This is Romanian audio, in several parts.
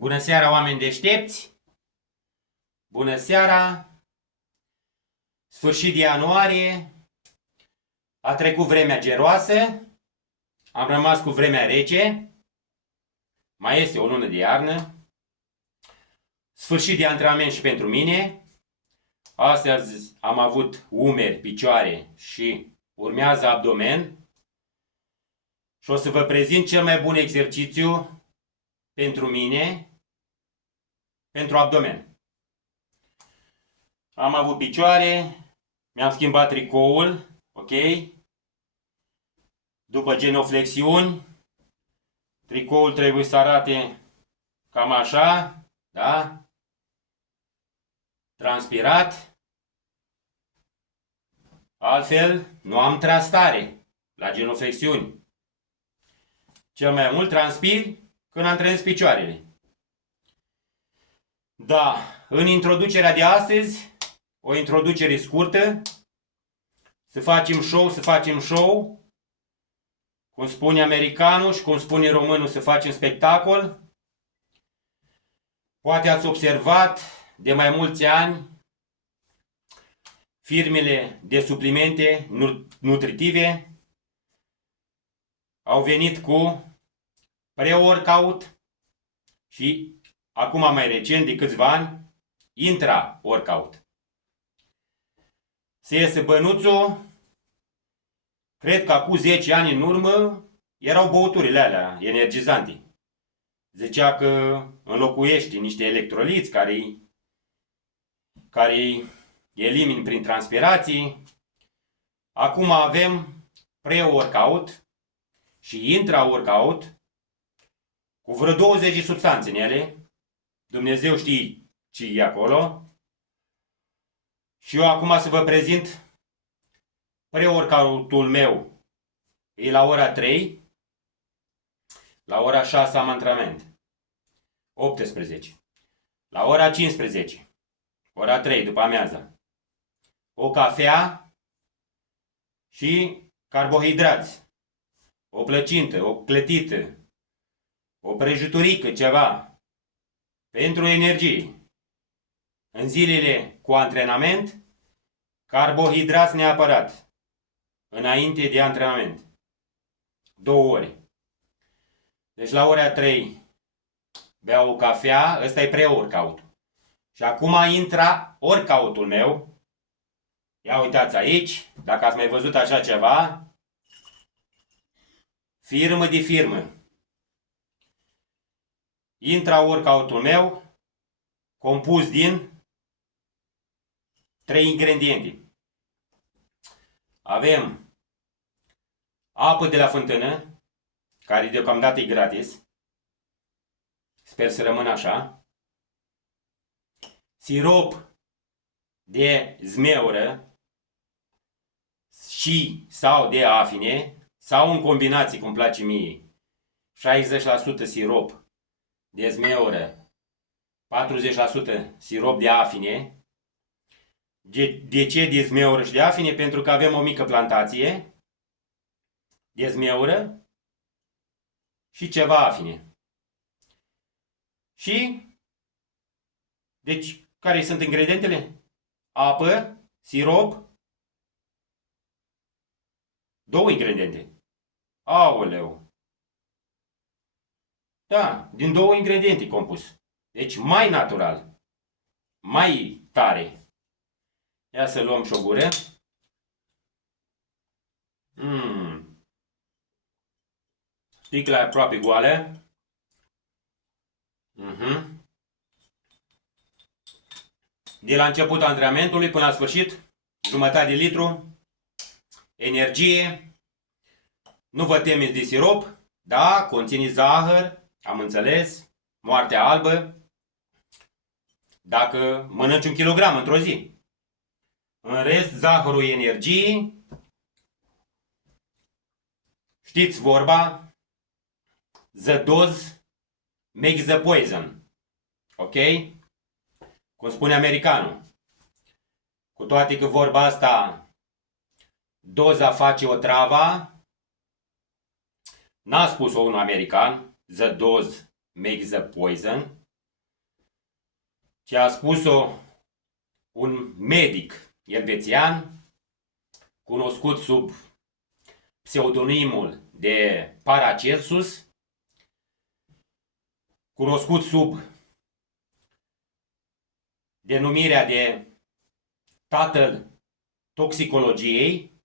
Bună seara, oameni deștepți! Bună seara! Sfârșit de ianuarie, a trecut vremea geroasă, am rămas cu vremea rece, mai este o lună de iarnă, sfârșit de antrenament și pentru mine. Astăzi am avut umeri, picioare și urmează abdomen și o să vă prezint cel mai bun exercițiu pentru mine, pentru abdomen. Am avut picioare, mi-am schimbat tricoul, ok? După genoflexiuni, tricoul trebuie să arate cam așa, da? Transpirat. Altfel, nu am tras tare la genoflexiuni. Cel mai mult transpir când antrenez picioarele. Da, în introducerea de astăzi, o introducere scurtă, să facem show, cum spune americanul și cum spune românul, să facem spectacol. Poate ați observat de mai mulți ani firmele de suplimente nutritive au venit cu pre-workout și acum mai recent, de câțiva ani, intra-workout. Se iese bănuțul, cred că acum 10 ani în urmă erau băuturile alea energizante. Zicea că înlocuiește niște electroliți care îi elimini prin transpirații. Acum avem pre-workout și intra-workout cu vreo 20 de substanțe în ele. Dumnezeu știe ce e acolo. Și eu acum să vă prezint pre-workout-ul meu. E la ora 3. La ora 6 am antrenament. 18. La ora 15. Ora 3 după amiaza. O cafea și carbohidrați. O plăcintă, o clătită, o prăjiturică, ceva. Pentru energie. În zilele cu antrenament, carbohidrați neapărat. Înainte de antrenament. 2 ore. Deci la ora 3 beau o cafea, ăsta e pre-workout. Și acum intra workout-ul meu. Ia uitați aici, dacă ați mai văzut așa ceva, firmă de firmă. Intra workout-ul meu, compus din 3 ingrediente. Avem apă de la fântână, care deocamdată e gratis. Sper să rămână așa. Sirop de zmeură și sau de afine, sau în combinație, cum place mie. 60% sirop de zmeură, 40% sirop de afine. De ce de zmeură și de afine? Pentru că avem o mică plantație de zmeură și ceva afine. Și, deci, care sunt ingredientele? Apă, sirop, 2 ingrediente. Aoleu! Da, din 2 ingrediente compus. Deci mai natural, mai tare. Ia să luăm și o gură. Sticla aproape goală. De la începutul antrenamentului până la sfârșit, jumătate de litru, energie. Nu vă temeți de sirop, da, conține zahăr, am înțeles, moartea albă. Dacă mănânci 1 kilogram într-o zi. În rest, zahărul e energie. Știți vorba? The dose makes the poison. Ok? Cum spune americanul. Cu toate că vorba asta, doza face o travă, n-a spus-o un american, the dose makes the poison, Și a spus-o un medic elvețian, cunoscut sub pseudonimul de Paracelsus, cunoscut sub denumirea de tatăl toxicologiei.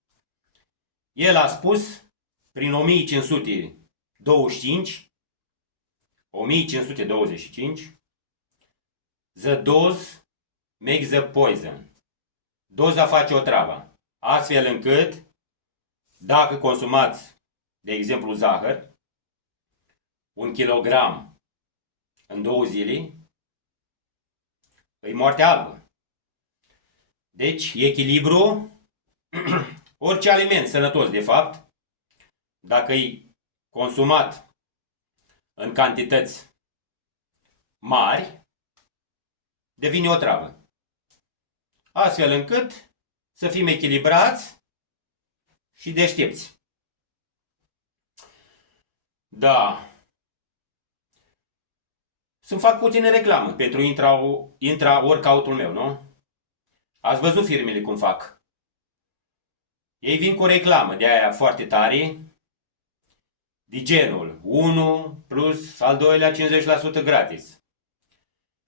El a spus prin 1525, the dose makes the poison. Doza face o travă. Astfel încât, dacă consumați, de exemplu, zahăr, 1 kilogram în 2 zile, e moarte albă. Deci, echilibru, orice aliment sănătos, de fapt, dacă e consumat în cantități mari, devine o travă. Astfel încât să fim echilibrați și deștepți. Da. Să-mi fac puține reclamă pentru intra-workout-ul meu, nu? Ați văzut firmele cum fac. Ei vin cu o reclamă de aia foarte tare, de genul 1 plus al doilea 50% gratis.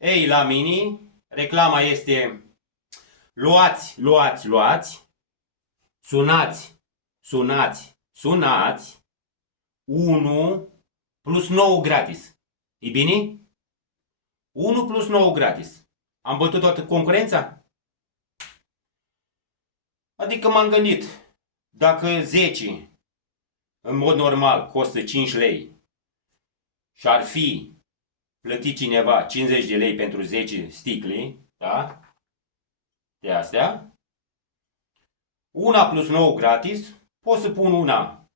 Ei, la mine, reclama este: luați, sunați, 1 plus 9 gratis. E bine? 1 plus 9 gratis. Am bătut toată concurența? Adică m-am gândit, dacă 10 în mod normal costă 5 lei și ar fi plătit cineva 50 de lei pentru 10 sticle, da? De astea, 1 plus 9 gratis, pot să pun una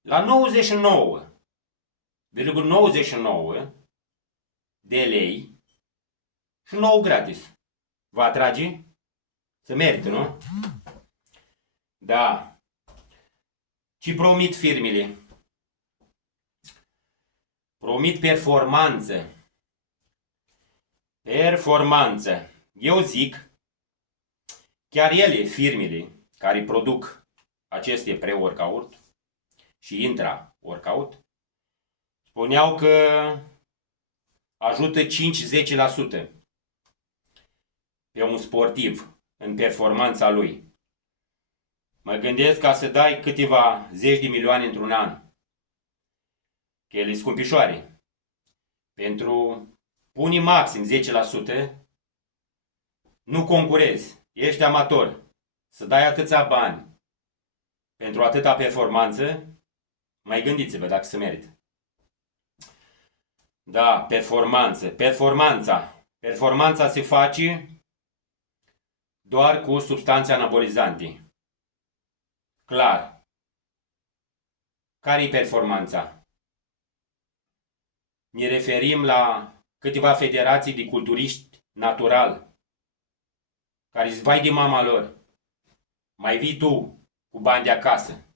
la 99,99 de lei și 9 gratis. Vă atrage? Se merită, nu? Da. Și promit firmele. Promit performanță. Performanță. Eu zic, chiar ele, firmele care produc aceste pre-workout și intra-workout, spuneau că ajută 5-10% pe un sportiv în performanța lui. Mă gândesc ca să dai câteva zeci de milioane într-un an, că ele scumpișoare. Pentru puni maxim 10%, nu concurezi, ești amator, să dai atâția bani pentru atâta performanță, mai gândiți-vă dacă se merită. Da, performanță. Performanța se face doar cu substanțe anabolizante. Clar. Care-i performanța? Ne referim la câteva federații de culturiști natural, care-s vai de mama lor. Mai vii tu cu bani de acasă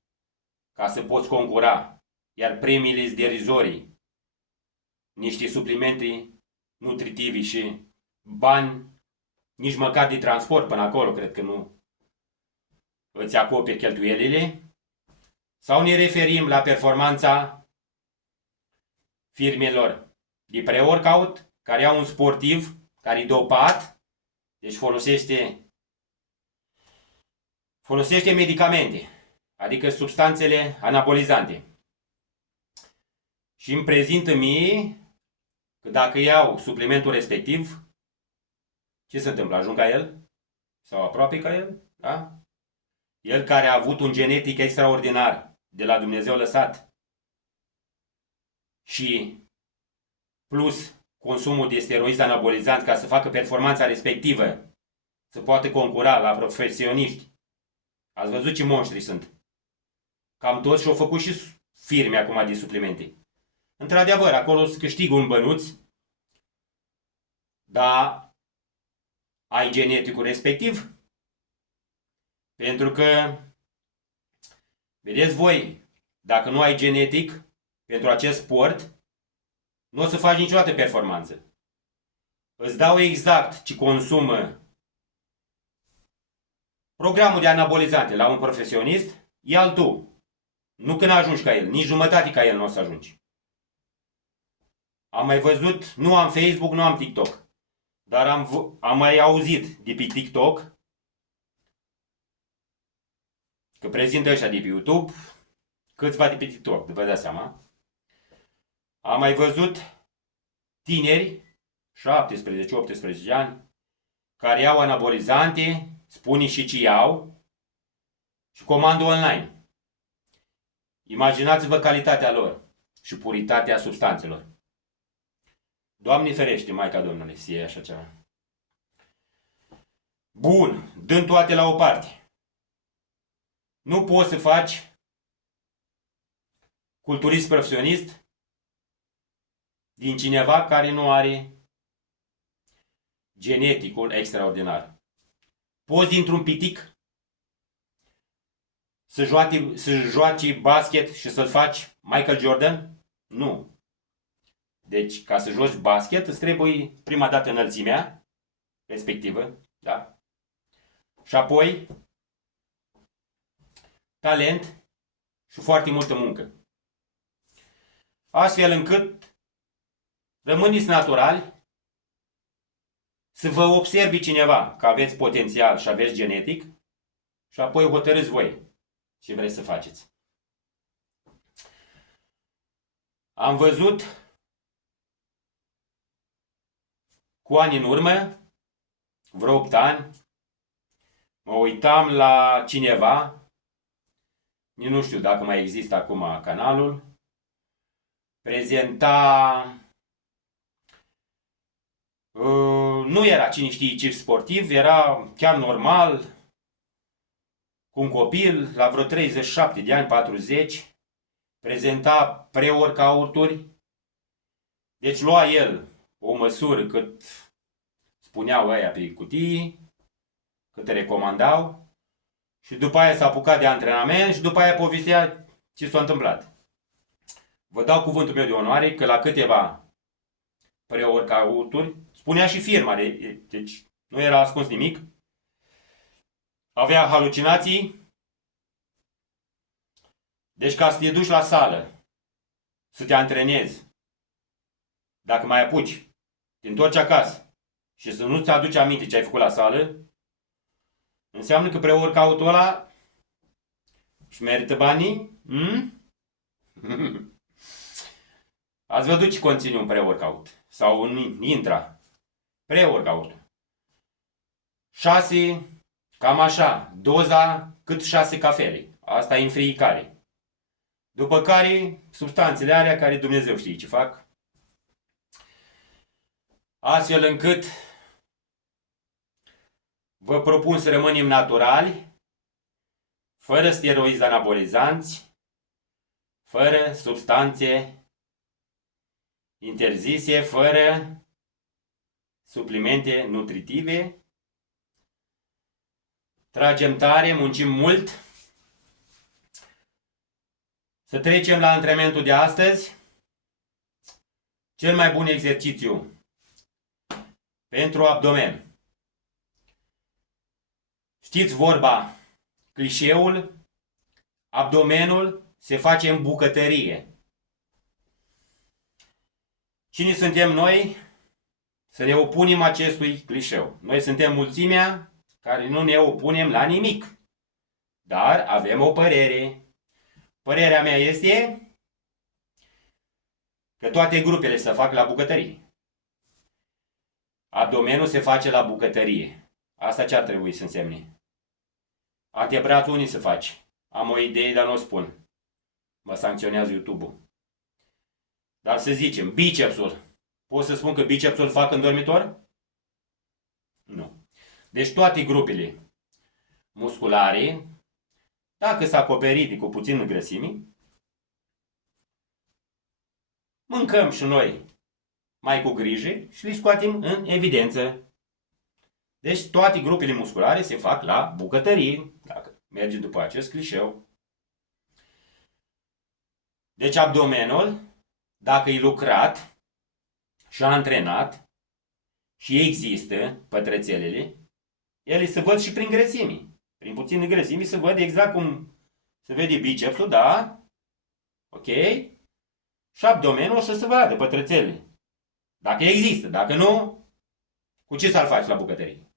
ca să poți concura, iar premiile-s derizorii. Niște suplimente nutritivi și bani nici măcar de transport până acolo, cred că nu îți acoperi cheltuielile. Sau ne referim la performanța firmelor de pre-workout, care au un sportiv care e dopat, deci folosește medicamente, adică substanțele anabolizante. Și îmi prezintă mie că dacă iau suplimentul respectiv, ce se întâmplă? Ajung ca el? Sau aproape ca el? Da? El care a avut un genetic extraordinar de la Dumnezeu lăsat și plus consumul de steroizi anabolizanți ca să facă performanța respectivă, să poată concura la profesioniști. Ați văzut ce monștri sunt. Cam toți și-au făcut și firme acum de suplimente. Într-adevăr, acolo se câștigă un bănuț, dar ai geneticul respectiv? Pentru că, vedeți voi, dacă nu ai genetic pentru acest sport, nu o să faci niciodată performanță. îți dau exact ce consumă programul de anabolizante la un profesionist, ia-l tu. Nu când ajungi ca el, nici jumătate ca el nu o să ajungi. Am mai văzut, nu am Facebook, nu am TikTok, dar am mai auzit de pe TikTok că prezintă ăștia de pe YouTube, câțiva de pe TikTok, vă dați seama. Am mai văzut tineri, 17-18 ani, care iau anabolizante, spune și ce iau și comandă online. Imaginați-vă calitatea lor și puritatea substanțelor. Doamne ferește, Maica Domnului, să iei așa ceva. Bun, dând toate la o parte. Nu poți să faci culturist profesionist din cineva care nu are geneticul extraordinar. Poți dintr-un pitic să joace basket și să-l faci Michael Jordan? Nu. Deci, ca să joci basket, îți trebuie prima dată înălțimea respectivă, da? Și apoi talent și foarte multă muncă. Astfel încât rămâneți naturali, să vă observi cineva că aveți potențial și aveți genetic și apoi hotărâți voi ce vreți să faceți. Am văzut cu ani în urmă, vreo 8 ani, mă uitam la cineva, nu știu dacă mai există acum canalul, prezenta, nu era cine știe ce sportiv, era chiar normal, cu un copil, la vreo 37 de ani, 40, prezenta pre-workout-uri, deci lua el o măsură cât spuneau ăia pe cutii, cât te recomandau, și după aia s-a apucat de antrenament și după aia povestea ce s-a întâmplat. Vă dau cuvântul meu de onoare că la câteva pre-workout-uri, spunea și firma, deci nu era ascuns nimic, avea halucinații, deci ca să te duci la sală, să te antrenezi, dacă mai apuci, te întorci acasă și să nu-ți aduci aminte ce ai făcut la sală, înseamnă că pre-workout-ul ăla își merită banii? Ați văzut ce conține un pre-workout? Sau un intra? Pre-workout. 6, cam așa, doza cât 6 cafele. Asta e în fiecare. După care, substanțele alea care Dumnezeu știe ce fac. Astfel încât vă propun să rămânem naturali, fără steroizi anabolizanți, fără substanțe interzise, fără suplimente nutritive. Tragem tare, muncim mult. Să trecem la antrenamentul de astăzi. Cel mai bun exercițiu pentru abdomen. Știți vorba, clișeul, abdomenul se face în bucătărie. Cine suntem noi să ne opunem acestui clișeu? Noi suntem mulțimea care nu ne opunem la nimic, dar avem o părere. Părerea mea este că toate grupele se fac la bucătărie. Abdomenul se face la bucătărie. Asta ce ar trebui să însemne? Antebrațul unii se face. Am o idee, dar nu o spun. Mă sancționează YouTube-ul. Dar să zicem, bicepsul. Pot să spun că bicepsul fac în dormitor? Nu. Deci toate grupele musculare, dacă s-a acoperit cu puțin grăsimi, mâncăm și noi mai cu grijă și le scoatem în evidență. Deci toate grupele musculare se fac la bucătărie, dacă merge după acest clișeu. Deci abdomenul, dacă e lucrat și antrenat, și există pătrățelele, ele se văd și prin grăsimi. Prin puține grăsimi se văd exact cum se vede bicepsul, da? Ok? Și abdomenul o să se vadă pătrățelele. Dacă există, dacă nu, cu ce să-l faci la bucătărie?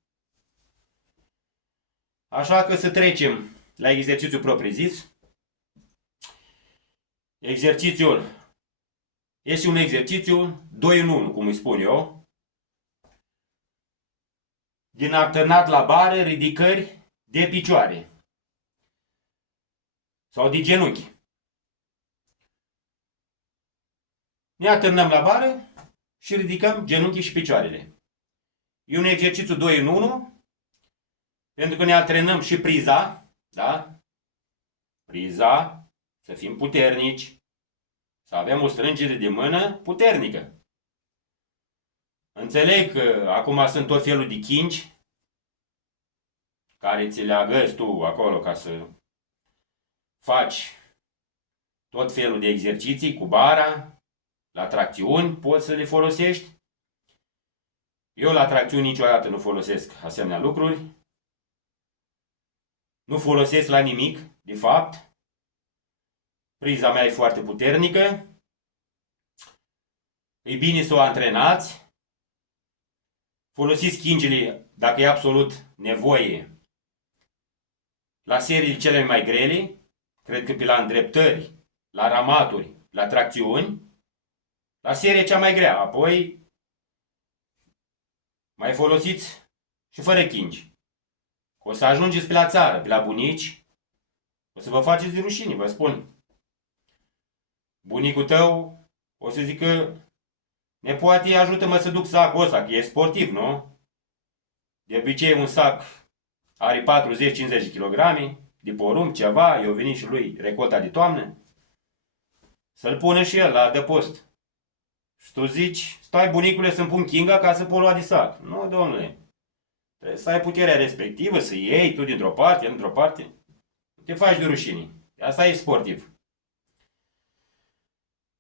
Așa că să trecem la exercițiul propriu-zis. Exercițiul este un exercițiu 2 în 1, cum îi spun eu. Din alternat la bară, ridicări de picioare sau de genunchi. Ne alternăm la bară și ridicăm genunchii și picioarele. E un exercițiu 2 în 1, pentru că ne antrenăm și priza, da? Priza, să fim puternici, să avem o strângere de mână puternică. Înțeleg că acum sunt tot felul de chingi care ți le agăzi tu acolo ca să faci tot felul de exerciții cu bara, la tracțiuni poți să le folosești. Eu la tracțiuni niciodată nu folosesc asemenea lucruri. Nu folosesc la nimic, de fapt. Priza mea e foarte puternică. E bine să o antrenați. Folosiți chingile dacă e absolut nevoie la seriile cele mai grele. Cred că pe la îndreptări, la ramaturi, la tracțiuni. La seria cea mai grea. Apoi mai folosiți și fără chingi. O să ajungeți pe la țară, pe la bunici, o să vă faceți de rușine, vă spun. Bunicul tău o să zică, nepoate, ajută-mă să duc sacul ăsta, că e sportiv, nu? De obicei un sac are 40-50 de kilograme, de porumb, ceva, i-o venit și lui recolta de toamnă. Să-l pună și el la adăpost. Și tu zici, stai bunicule să-mi pun chinga ca să pot lua de sac. Nu, domnule. Trebuie să ai puterea respectivă, să iei tu dintr-o parte, el dintr-o parte. Te faci de rușine. Asta e sportiv.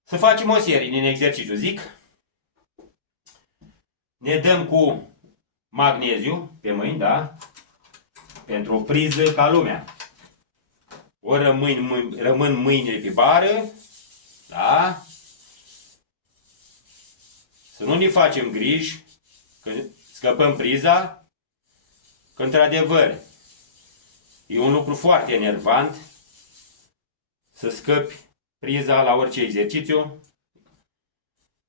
Să facem o serie din exercițiu, zic. Ne dăm cu magneziu pe mâini, da? Pentru o priză ca lumea. Ori rămân mâinile pe bară, da? Să nu ne facem griji când scăpăm priza, că într-adevăr e un lucru foarte enervant să scăpi priza la orice exercițiu.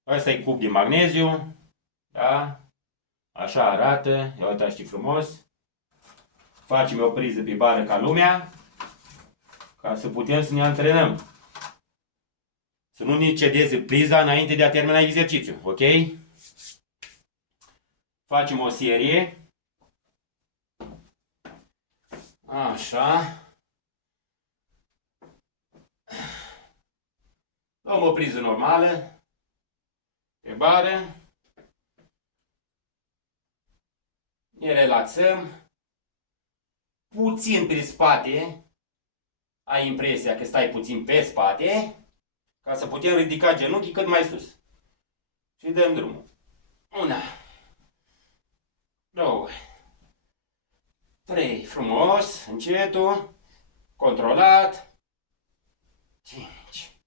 Asta e cub de magneziu, da? Așa arată, ia uitați ce frumos. Facem o priză pe bară ca lumea, ca să putem să ne antrenăm. Să nu ne cedeze priza înainte de a termina exercițiul, ok? Facem o serie. Așa. Luăm o priză normală pe bară. Ne relaxăm. Puțin pe spate. Ai impresia că stai puțin pe spate, ca să putem ridica genunchii cât mai sus. Și dăm drumul. 1, 2, 3, frumos, încetul, controlat. 5,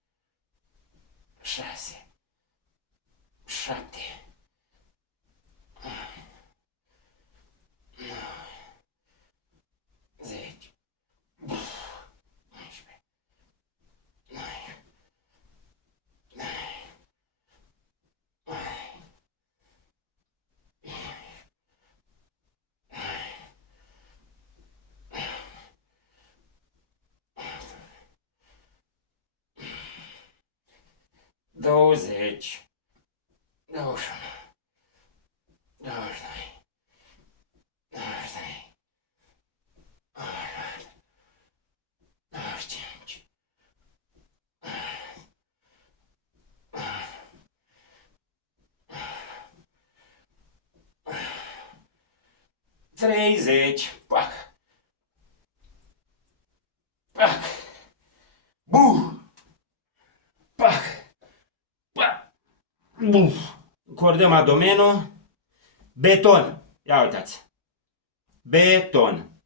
6, 7, 9, 10, 11, 20, 21, 22, 23, 24, 25, 30, pac, pac, bu, pac, pac, bu. Cordăm abdomenul, Beton. Ia uitați. Beton.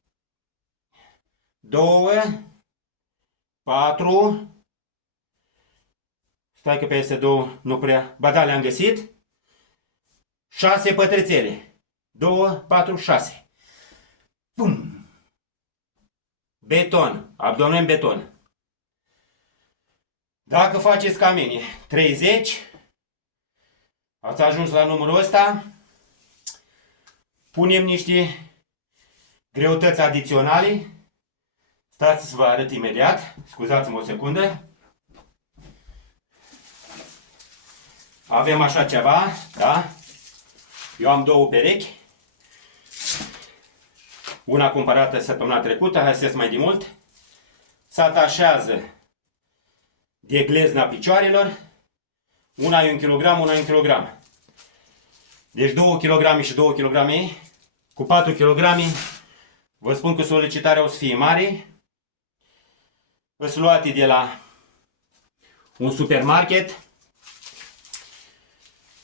2, 4. Stai că peste 2 nu prea. Ba da, le-am găsit. 6 pătrățele. 2, 4, 6. Pum. Beton. Abdomen beton. Dacă faceți ca mine 30, ați ajuns la numărul ăsta, punem niște greutăți adiționale. Stați să vă arăt imediat. Scuzați-mă o secundă. Avem așa ceva, da? Eu am 2 perechi. Una cumpărată săptămâna trecută, hai să mai de mult. Se atașează de glezna picioarelor. Una e 1 kg, una e 1 kg. Deci 2 kg și 2 kg. Cu 4 kg vă spun că solicitarea o să fie mare. Îs luate de la un supermarket.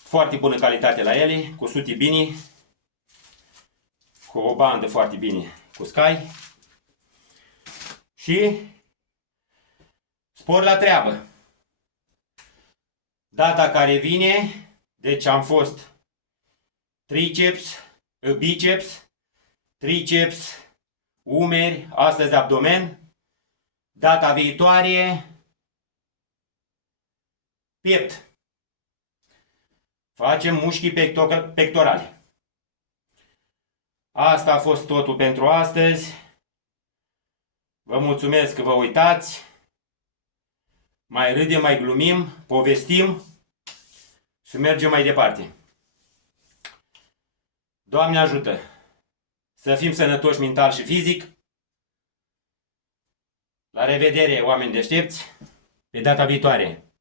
Foarte bună calitate la ele, cu sute bine, cu o bandă foarte bine cu Sky. Și spor la treabă. Data care vine, deci am fost triceps, biceps, triceps, umeri, astăzi abdomen. Data viitoare, piept. Facem mușchii pectorali. Asta a fost totul pentru astăzi. Vă mulțumesc că vă uitați. Mai râdem, mai glumim, povestim și mergem mai departe. Doamne ajută! Să fim sănătoși mental și fizic. La revedere, oameni deștepți, pe data viitoare!